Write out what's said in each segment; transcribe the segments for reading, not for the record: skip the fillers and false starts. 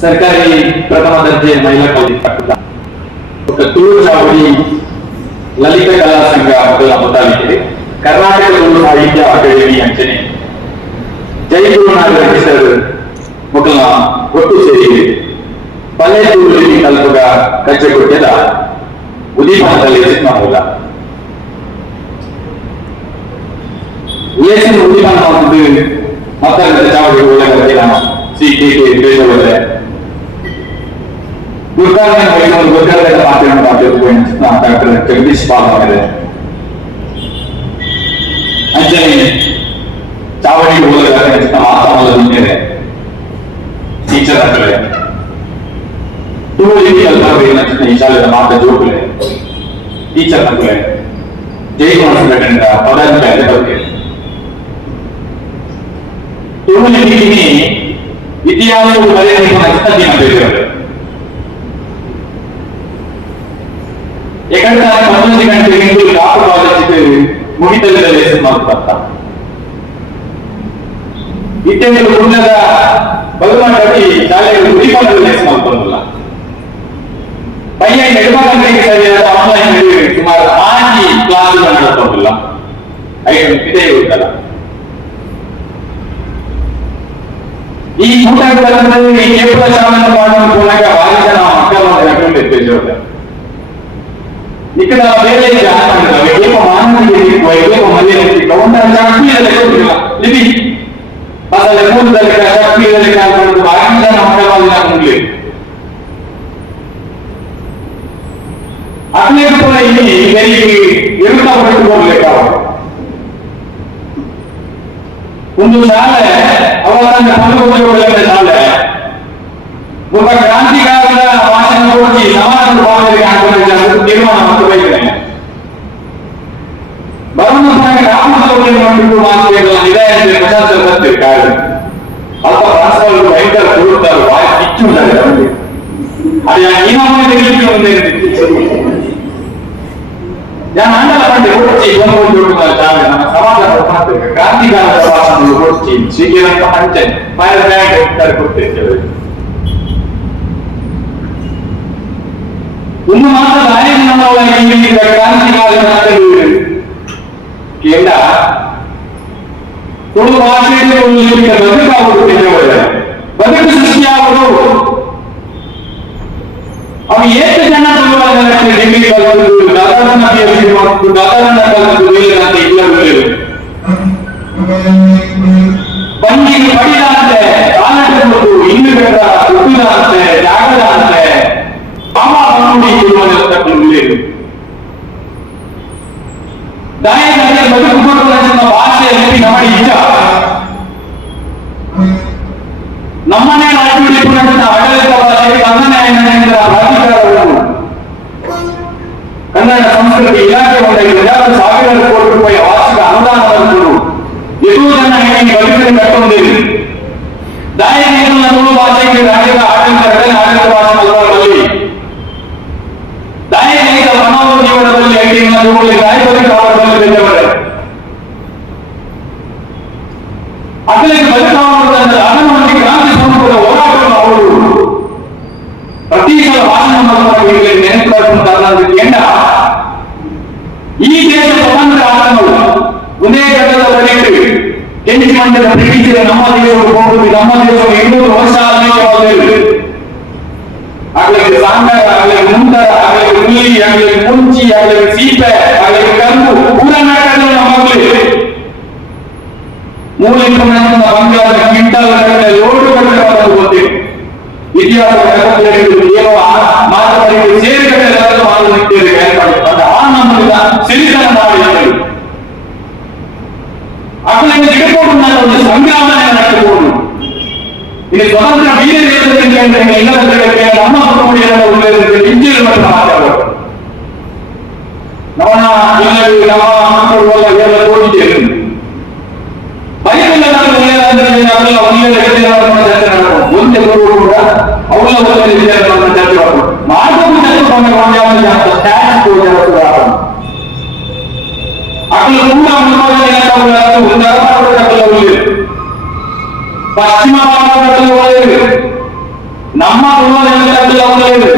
ಸರ್ಕಾರಿ ಪ್ರಥಮ ದರ್ಜೆ ಮಹಿಳಾ ಕಾಲೇಜು ತುಳು ಚಾವಡಿ ಲಲಿತ ಕಲಾ ಸಂಘ ಮೊದಲ ಮೊದಲಿದೆ. ಕರ್ನಾಟಕ ತುಳು ಸಾಹಿತ್ಯ ಅಕಾಡೆಮಿ ಅಂಚನೆ ಜೈಗುರುನಾಥ ಹೆಸರು ಮೊದಲ ಒಟ್ಟು ಸೇರಿದೆ. ಪಲ್ಲೆ ತುಳುಲಿ ಕಲ್ಪಗ ಕಚ್ಚೆಕೊಟ್ಟದ ಉದೀಪದಲ್ಲಿ ಸಿನಿಮಾವುಲ ಲೇಸಿನ ಉದೀಪನ ಒಂದು ಮಾತಾಡಿದ ಚಾವಡಿ ಒಳಗಡೆ ಸಿ ಕೆ ಒಳಗಡೆ ಗುರುಕಾರನ ವಯಸ್ಸು ಗುರುಕಾರದ ಮಾತಾಡೋದು ಡಾಕ್ಟರ್ ಜಗದೀಶ್ ಪಾಲ್ ಅವರೇ ಅಂಚನೆ ಚಾವಡಿ ಒಳಗಡೆ ಮಾತಾಡೋದು ಟೀಚರ್ ಹತ್ರ ತುಳು ಕಲ್ಪನೆ ಈ ಶಾಲೆಯ ಮಾತಾ ಜೋಕುಲೆ ಟೀಚರ್ ಹತ್ರ ಜೈಗುಣ ಪದಾಧಿಕಾರಿ ಬಗ್ಗೆ ತುಳು ಲಿಪಿಗೆ ಇತಿಹಾಸವು ಬರೆಯಲಿಕ್ಕೆ ನಷ್ಟದಿ ಮಾಡಿದ್ದಾರೆ. ಯಾಕಂದ್ರೆ 11 ಗಂಟೆಗೆ ಕಾಪು ಕಾಲೇಜಿಗೆ ಮುಗಿತದಲ್ಲಿ ಮಾಡ್ತಾ ಇತ್ತೆಂದು ಮುಂದದ ಬಲಮಾಡಿ ಶಾಲೆಗಳು ಉಳಿಪದಲ್ಲಿ ಮಾಡ್ಕೊಳ್ಳಲ್ಲ. ಪೈಯ ನೆಡುಮಗನಿಗೆ ಸರಿಯಾದ ಆನ್ಲೈನ್ ಸುಮಾರು 5 ಕ್ಲಾಸ್ಗಳು ನಡೆಸೋದಿಲ್ಲ. ಇದೇ ಇರುತ್ತಲ್ಲ ಈ ಕೂಟಗಳಲ್ಲಿ ಕೇವಲ ಶಾಲೆಯನ್ನು ಮಾಡುವ ಮೂಲಕ ಭಾರಿ ಜನ ಮಕ್ಕಳನ್ನು ಕಟ್ಟಲು ಎತ್ತಿದ್ದೇವೆ. ఇక్కడ ಬೇರೆ ఏమో మానవుడికి ఏమో మళ్ళీ గవర్నమెంట్ శక్తిಯಲ್ಲಿ ಕೊಟ್ಟಿಲ್ಲ ಲಿಪಿ ಅಸಲ ಮೂಲದಲ್ಲಿ ಶಕ್ತಿಯಲ್ಲಿ ಕಾಣುವುದು ಭಾರಿ ಜನ ಮಕ್ಕಳನ್ನು ಮುಂದೆ ಅನೇಕ ಕೂಡ ಇಲ್ಲಿ ಇರುತ್ತಾ ಹೊರಟುಕೊಳ್ಳಬೇಕಾಗ ಒಂದು ಶಾಲೆ ಅವರನ್ನ ಪದವಿಗಳ ಶಾಲೆ ಒಬ್ಬ ಕ್ರಾಂತಿಕಾರರ ಭಾಷಣ ಕೊಡಿ ಸಮಾಜದ ಭಾವನೆಗೆ ಹಾಕಿಕೊಂಡು ನಿರ್ಮಾಣ ಮಾಡಬೇಕಿದೆ. ಬರುವಂತಹ ರಾಮನವರೇ ಮಾಡಿಕೊಂಡು ಮಾತುಗಳ ನಿರಾಯತೆ ಪ್ರಶಾಸನ ಬರ್ತಿರ್ತಾರೆ. ಅಲ್ಪ ರಾಷ್ಟ್ರಗಳು ಭಯಂಕರ ಕೊಡುತ್ತಾರೆ ಬಾಯಿ ಕಿಚ್ಚುಂಟಾರೆ ಅವರಿಗೆ ಅದು ಏನಾಗುತ್ತೆ ತೆಗೆದುಕೊಂಡು ಒಂದೇ ನಾನು ಅಂಡಲ ಬಂದು ಕೊಡ್ತಿ ಒಂದು ಶಾಲೆ ನಮ್ಮ ಸಮಾಜ ಮಾಡ್ತೇವೆ. ಕ್ರಾಂತಿಕಾರರ ಭಾಷಣಗಳು ಕೊಡ್ತಿ ಶ್ರೀಗಿರಂತ ಪಂಚಾಯತ್ ಫೈರ್ ಬ್ಯಾಂಕ್ ಕೊಡ್ತಿರ್ತೇವೆ. ಒಂದು ಮಾತ್ರ ಕ್ರಾಂತಿಕಾರಿ ಕೇಂದ್ರ ತುಳು ಭಾಷೆಯಲ್ಲಿ ಬದುಕಾಗುತ್ತದೆ. ಬದುಕು ಸೃಷ್ಟಿಯಾಗುವುದು ಅವು ಎಷ್ಟು ಜನ ಡಿಗ್ರಿ ಕಲಿತು ದಾದಾರನ್ನ ಕಲಿತು ದಾದಾರನ್ನ ಕಲಿತು ಮೇಲಿನಂತೆ ಇಲ್ಲವೇ ಬಂದಿಗೆ ಪಡಿದಂತೆ ಕಾಲಕ್ಕೆ ಇನ್ನು ಬೆಟ್ಟ ಹುಟ್ಟಿದಂತೆ ಜಾಗದಂತೆ ದಾಯದಲ್ಲಿ ಬದುಕುಕೊಳ್ಳುವ ಭಾಷೆಯಲ್ಲಿ ನಮ್ಮ ಇಚ್ಛ ನಮ್ಮನೆ ಆಡಳಿತ ಭಾಷೆ ಕನ್ನಡ ಸಂಸ್ಕೃತಿ ಇಲಾಖೆ ಒಂದು 1,000 ಕೋಟಿ ರೂಪಾಯಿ ವಾರ್ಷಿಕ ಅನುದಾನವನ್ನು ಎಷ್ಟೋ ಜನ ಬದುಕನ್ನು ಕಟ್ಟುವುದಿಲ್ಲ. ದಾಯಗಳನ್ನು ತುಳು ಭಾಷೆಗೆ ರಾಜ್ಯದ ಆಡಳಿತ ಭಾಷೆಗಳಲ್ಲಿ ದಾಯಕ ಮನೋಜೀವನದಲ್ಲಿ ಅಗಲಿಗೆ ಬದುಕಾಗುವುದನ್ನು ಅನುಮತಿ ಕ್ರಾಂತಿ ಸ್ವರೂಪದ ಹೋರಾಟವನ್ನು ಅವರು ಪ್ರತಿ ಸಲ ಭಾಷಣ ನೆನಪು ಕೇಂದ್ರ ಈ ದೇಶ ಸ್ವತಂತ್ರ ಆರಂಭವು ಒಂದೇ ಘಟ್ಟದವರೆಗೆ ಕೆಂಚಿ ಮಂಡಲ ಬ್ರಿಟಿಷರ ನಮ್ಮ ದೇಶವು ಹೋಗುವುದು ನಮ್ಮ ದೇಶವು 200 ವರ್ಷ ಆದ್ಮೇಲೆ ಆಗಲಿಕ್ಕೆ ಸಾಂಗಾರ ಆಗಲಿಕ್ಕೆ ಮುಂದರ ಆಗಲಿಕ್ಕೆ ಹುಲಿ ಆಗಲಿಕ್ಕೆ ಮುಂಚಿ ಆಗಲಿಕ್ಕೆ ಸೀಪೆ ಆಗಲಿಕ್ಕೆ ಕಂಬು ಪೂರ ನಾಟಕಗಳು ನಮ್ಮಲ್ಲಿ ಮೂಲಿಕ ಬಂಗಾರದ ಕ್ವಿಂಟಲ್ ಲೋಡು ಕಟ್ಟಲು ಗೊತ್ತಿದೆ. ಇತಿಹಾಸ ಏನೋ ಮಾತುಕತೆ ಸೇರಿಕಟ್ಟೆ ಮಾಡುತ್ತಿದ್ದೇವೆ ಆ ನಮ್ಮನ್ನ ಸಿರಿತನ ಮಾಡಿದರು. ಆಗಲಿಕ್ಕೆ ಇಟ್ಟುಕೊಂಡು ನಾನು ಒಂದು ಸಂಗ್ರಾಮನೆ ನಡೆಸಬಹುದು. ಇಲ್ಲಿ ಸ್ವತಂತ್ರ ವೀರ ಇಲ್ಲದಂತೆ ನಮ್ಮ ಇಂಜಿನ್ ಮಾತಾಡೋದು ನಮ್ಮ ಮಕ್ಕಳು ಎಲ್ಲ ಓದಿದ್ದೇವೆ. ಬೈಬಲ್ ಮುಂದೆ ಕೂಡ ಅವಳ ಚರ್ಚೆ ಅಕಲು ಕೂಡ ಪಶ್ಚಿಮ ಭಾರತದಲ್ಲಿ ಒಳ್ಳೆಯದು, ನಮ್ಮ ತುಳುವಲ್ಲಿ ಒಳ್ಳೆಯದು.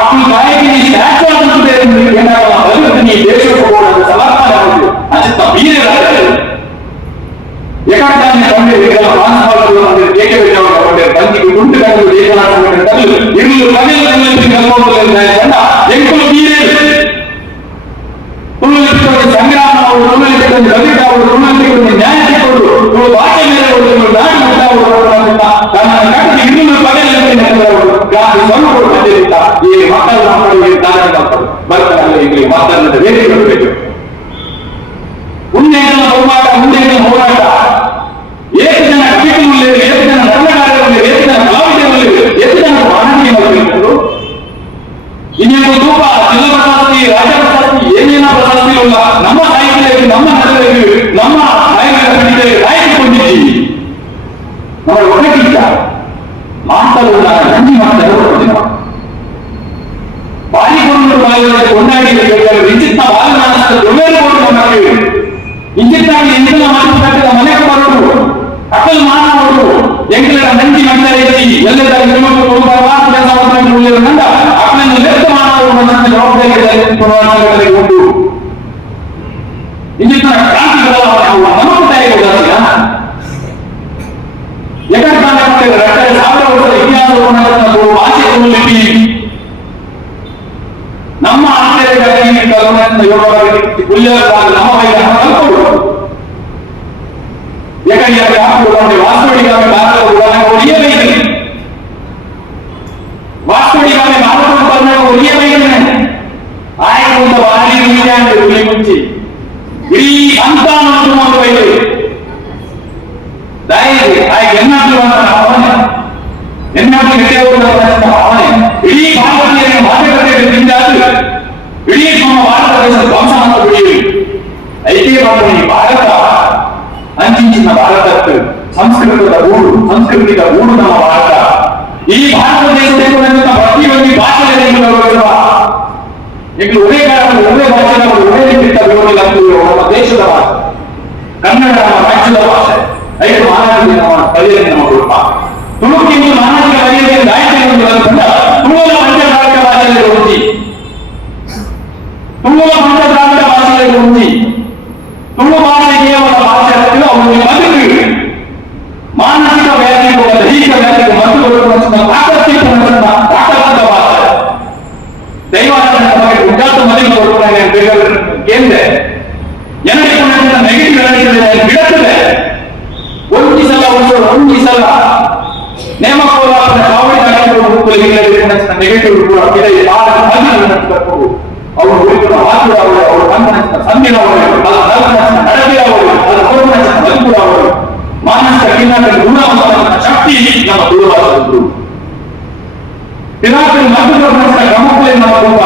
ಅಪ್ಪು ಕಾಯಿಗೆ ನೀ ಸ್ಟ್ಯಾಚ್ಯೂ ಆಗುತ್ತದೆ ಏನಾಗಲ್ಲ ನೀ ದೇಶಕ್ಕೆ ಹೋಗೋಣ ಸಮರ್ಥನೆ ಆಗುದು ಅಚಿತ್ತ ಬೀರ ಏಕಾಗ್ರತೆ ಕೊಂಡಿರಲಿಲ್ಲ ಮಾನವಗಳು ಅಂದರೆ ಏಕೆ ಕೊಂಡೆ ಬಂದಿಗೆ ಗುಂಟು ಕಟ್ಟು ದೇಶನಾಟಕದಲ್ಲಿ ಇರಲು ಕಲಿಯಲ್ಲಿ ಕಲ್ಪೋದಲ್ಲ ಎಂಟು ಬೀರೆ ತುಳುವಿಗೆ ಸಂಗ್ರಾಮ ಅವರು ತುಳುವಿಗೆ ದಲಿತ ಅವರು ತುಳುವಿಗೆ ನ್ಯಾಯ ಸಿಕ್ಕೋದು ತುಳು ಭಾಷೆ ಮೇಲೆ ನಾಡು ತನ್ನ ಕಟ್ಟು ಇನ್ನೂರು ಪಡೆಯಲ್ಲಿ ಕ್ರಾಂತಿ ಸ್ವಲ್ಪ ಬಂದಿರುತ್ತ ಈ ಮಕ್ಕಳ ಮಕ್ಕಳಿಗೆ ತಾನೇ ಬರ್ತಾರೆ ಈಗ ಮಾತನಾಡಿದ ವೇದಿಕೆ ಬರಬೇಕು. ಮುಂದೆ ಹೋರಾಟ ಮುಂದೆ ಹೋರಾಟ ಎಷ್ಟು ಜನ ಕವಿಗಳು ಎಷ್ಟು ಜನ ಧರ್ಮಕಾರರು ಎಷ್ಟು ಜನ ಕಲಾವಿದರು ಎಷ್ಟು ಜನ ಮಾನವೀಯ ಮಾಡಬೇಕು. ಇನ್ನೇನು ತೂಪ ಜಿಲ್ಲಾ ಪ್ರಶಸ್ತಿ ರಾಜ್ಯ ಪ್ರಶಸ್ತಿ ಏನೇನೋ ಪ್ರಶಸ್ತಿ ಇಲ್ಲ ನಮ್ಮ ಸಾಹಿತ್ಯದಲ್ಲಿ ನಮ್ಮ ನಗರದಲ್ಲಿ ನಮ್ಮ ಸಾಹಿತ್ಯ ಕಾಯ್ದುಕೊಂಡಿದ್ದೀವಿ. ನಮ್ಮ ಒಳಗಿದ್ದ ಮಾತಲ್ಲ ನಂಜಿ ಮಾತಾಡೋದಿಲ್ಲ ಬಾಲಿಕೊಂಡು ಬಾಲಿಗಳಲ್ಲಿ ಕೊಂಡಾಡಿ ವಿಚಿತ್ರ ಬಾಲನಾದ ದೊಡ್ಡ ಮಾಡಿ ಇಂಚಿತ್ತಾಗಿ ಎಂದಿನ ಮಾತುಕಟ್ಟದ ಮನೆಗೆ ಬರೋದು ಅಕ್ಕಲ್ ಮಾನವರು ಎಂಗಳ ನಂಜಿ ಮಂಡಳಿ ಎಲ್ಲದ ಉಳಿಯೋದ್ರಿಂದ ಅಕ್ಕನನ್ನು ಲೆಕ್ಕ ಮಾನವರು ನನ್ನ ಜವಾಬ್ದಾರಿ ಕೊಟ್ಟು ಇಂಚಿತ್ತ ಕ್ರಾಂತಿಗಳ ನಮಗೂ ತಯಾರಿಸಿದ ಯಾಕಂದ್ರೆ ಸಾವಿರ ವರ್ಷದ ಇತಿಹಾಸವನ್ನು ಭಾಷೆ ನಮ್ಮ ಆಶ್ಚರ್ಯಗಳಲ್ಲಿ ವಾಸ್ತುಡಿಗಾಮಿ ವಾಸ್ತುಡಿಗಾಮಿ ಭಾರತ ಒಲಿಯಬೇಕು ಆಯ್ತು ಭಾರಿ ಮುಂಚೆ ಇಡೀ ಅಂತ ಒಂದು ಬೈದು ದಯವಿಟ್ಟು ಆ ಹೆಣ್ಣು ಅವನೇ ಇಡೀ ಭಾರತೀಯ ಮಾತುಕತೆಗಳಿಂದ ಇಡೀ ನಮ್ಮ ಭಾರತ ದೇಶದ ವಂಶವನ್ನು ಬೆಳೆಯುವುದು ಐಕ್ಯ ಭಾರತ ಅಂಚಿನ ಭಾರತಕ್ಕೆ ಸಂಸ್ಕೃತದ ಊರು ಸಂಸ್ಕೃತಿಕ ಊರು ನಮ್ಮ ಭಾರತ. ಈ ಭಾರತ ದೇಶದಲ್ಲಿ ಪ್ರತಿಯೊಂದು ಭಾಷೆಯಲ್ಲಿ ಈಗ ಒಳ್ಳೆ ಕಾಲದಲ್ಲಿ ಒಳ್ಳೆ ಭಾಷೆ ಒಳ್ಳೆ ರೀತಿಯ ನಮ್ಮ ದೇಶದ ಭಾಷೆ ಕನ್ನಡ ನಮ್ಮ ರಾಜ್ಯದ ಭಾಷೆ 5 ಮಹಾರಾಜ ನಮ್ಮ ಕಲಿಯಲ್ಲಿ ನಮ್ಮ ರೂಪ ತುಳುಕಿಂದು ಮಾನಸಿಕ ವೈದ್ಯರಿಂದ ತುಳುವ ಪಂಚದ್ರಾವಿಡ ಭಾಷೆಯಲ್ಲಿ ಹೋಗಿ ತುಳುವ ಪಂಚದ್ರಾವಿಡ ಭಾಷೆಯಲ್ಲಿ ಹೋಗಿ ತುಳು ಭಾಷೆ ಕೇವಲ ಭಾಷೆ ಅವರಿಗೆ ಬದುಕು ಮಾನಸಿಕ ವ್ಯಾಧಿಗೂ ದೈಹಿಕ ವ್ಯಾಧಿಗೂ ಮತ್ತು ಆಕರ್ಷಿಕ ಭಾಷೆ ದೈವಾಚರಣೆ ಬಗ್ಗೆ ಉದ್ದಾತ ಮದುವೆ ಕೊಡುತ್ತಾರೆ ಕೇಂದ್ರ ಜನರಿಗೆ ನೆಗೆಟಿವ್ ಬಿಡುತ್ತದೆ. ಒಂದಿಸಲ್ಲ ನೇಮಕೋಲಾಪನ ಕಾವಡಿ ನೆಗೆಟಿವ್ ಅವರು ಹುಡುಕುವ ಮಾತು ಅವರು ಸಂದಿನ ಅವರು ಮಾನಸಿಕ ಗುಣವಂತ ಶಕ್ತಿ ನಮ್ಮ ದೂರವಾದದ್ದು ಪಿರಾಟಲ್ ಮಧ್ಯಪ್ರದೇಶದ ಕ್ರಮಗಳಲ್ಲಿ ನಮ್ಮ ರೂಪ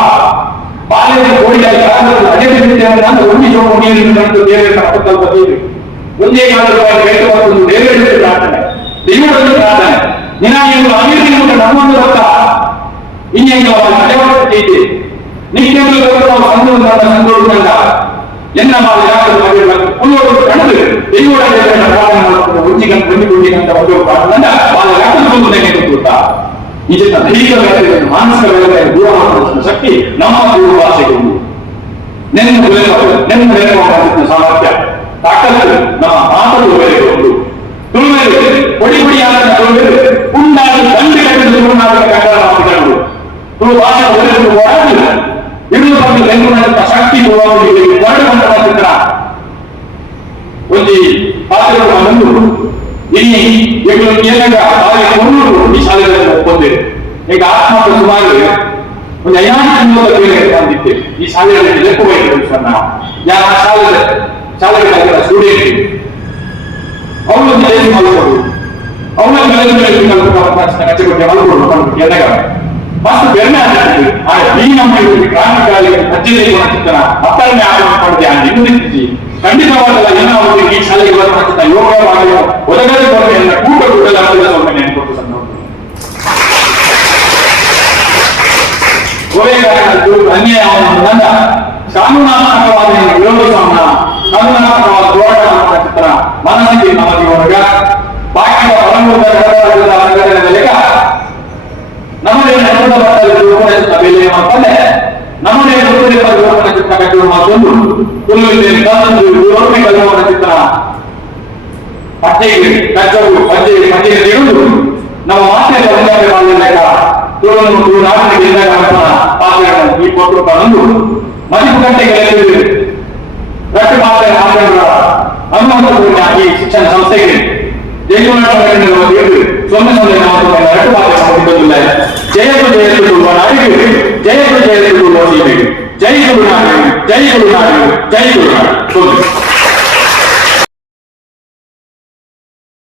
ಬಾಲ್ಯದ ಕೋಡಿಯಾಗಿ ಅದೇ ಒಂದಿ ಜೋಗ ನೀರಿನಂತೂ ದೇವರ ಕಲ್ಪತೀವಿ ಒಂದೇ ಕಾಲದಲ್ಲಿ ದೇವರ ಪ್ರಾರ್ಥನೆ ದೇವರಲ್ಲಿ ಪ್ರಾರ್ಥನೆ ನಿನಾಗಿರುವ ಅಭಿವೃದ್ಧಿ ನಮ್ಮನ್ನು ಗೊತ್ತ ಇನ್ನೇನು ನಡೆವಳಿಕೆ ಇದೆ ನಿತ್ಯಗಳು ಸಂತೋಷ ಎನ್ನ ಪುನೋರು ಕಳೆದು ದೇವರ ಪ್ರಾರ್ಥನೆ ಮಾಡುವ ಉಜ್ಜಿಗಂತ ಬಂದುಕೊಂಡಿಗಂತ ಒಂದು ಪ್ರಾರ್ಥನೆ ಗೊತ್ತಾ ನಿಜ ದೈಹಿಕ ವ್ಯಾಧಿಗಳು ಮಾನಸಿಕ ವ್ಯಾಧಿಗಳನ್ನು ದೂರ ಮಾಡುವ ಶಕ್ತಿ ನಮ್ಮ ತುಳು ಭಾಷೆಗೆ ಉಂಟು. ನೆನಪು ಸಾಮರ್ಥ್ಯ ತಾಕತ್ತು ನಮ್ಮ ಮಾತನ್ನು ಬೇರೆಗೊಂಡು ತುಳುವೆರು ಕೊಡಿ ಕೊಡಿಯಾದ ತುಳುವೆರು ಉಂಡಾಗಿ ದಂಡಿ ಕಟ್ಟಿದ ತುಳುನಾಡಿನ ಕನ್ನಡ ಮಾತುಗಳು ತುಳು ಭಾಷೆ ಒಳ್ಳೆದು ಹೋರಾಡಿಲ್ಲ ಇರುಳು ಬಂದು ಬೆಂಗಳೂರಿನ ಶಕ್ತಿ ಹೋರಾಡಿ ಹೊರಡುವಂತ ಚಿತ್ರ ಒಂದು ಪಾತ್ರಗಳು ಬಂದು ಇಲ್ಲಿ ಏನಾಗ ಈ ಶಾಲೆಗಳನ್ನು ಒಪ್ಪೊಂದಿದೆ. ಈಗ ಆತ್ಮಹತ್ಯೆ ಸುಮಾರು ಒಂದು 50 ಬಂದಿತ್ತು ಈ ಶಾಲೆಯಲ್ಲಿ ಲೆಕ್ಕಬೇಕು ಸರ್ ನಾವು ಯಾರ ಶಾಲೆಗಳ ಸ್ಟೂಡೆಂಟ್ ಅವನು ಮಲ್ಕೊಡು ಅವನ ಮಲ್ಕೊಡು ಎದಾಗ ಫಸ್ಟ್ ಬೆಣ್ಣೆ ಆಗ್ತದೆ ಆ ಈ ನಮ್ಮ ಕ್ರಾಂತಿಕಾರಿ ಅಜ್ಜಿ ಚಿತ್ರಣ ಹತ್ತರನೇ ಮಾಡಿದೆ ಆ ನಿಂದಿಸಿ ಖಂಡಿತವಾಗಲ್ಲ ಏನಾಗುತ್ತೆ ಈ ಶಾಲೆಗೆ ಬರುವಂತ ಯೋಗವಾಗಿ ಒದಗದೆ ಬರುವ ಎಲ್ಲ ಕೂಟ ಕೂಡಲಾಗಲ್ಲ ಸ್ವಲ್ಪ ನೆನಪು ಸಂದರ್ಭ ಅನ್ಯಾಯ ಕಾನೂನಾತ್ಮಕವಾದ ವಿರೋಧಿಸೋಣ ಕಾನೂನಾತ್ಮಕವಾದ ಹೋರಾಟ ಮಾಡುವ ಚಿತ್ರ ಮನಸ್ಸಿಗೆ ನಮಗೆ ಹೊರಗ ಬಾಕಿಯ ಹೊರಮೂಲ ಸಂಘಟನೆಗಳಿಗೆ ನಮ್ಮದೇ ಬೆಲೆ ಅಂತಂದ್ರೆ ನಮ್ಮದೇ ಚಿತ್ರ ಮತ್ತೊಂದು ಚಿತ್ರ ಪಟ್ಟೆಗೆ ಕಚ್ಚವು ಪಂಚೆ ನೀಡುವುದು ನಮ್ಮ ಮಾತೆಯ ಸಂಘಟನೆ ಮಾಡಲಿಲ್ಲ ತುಳು ನಾಡಿನ ಪಾತ್ರೆಗಳನ್ನು ಈ ಕೊಟ್ಟರು ತಂದು ಮದುವೆ ಗಂಟೆಗೆ ರಟ್ಟು ಮಾತ್ರ ಹನುಮಂತ ಈ ಶಿಕ್ಷಣ ಸಂಸ್ಥೆಗೆ ಸೊನ್ನೆ ರಟ್ಟು ಮಾತ್ರ ಜಯ ನಾಡಿಗೆ ಜಯ ಜಯ ಜೈ ಗುರುನಾಡು ಜೈ ಗುರುನಾಡು ಜೈ ಗುರುನಾಡು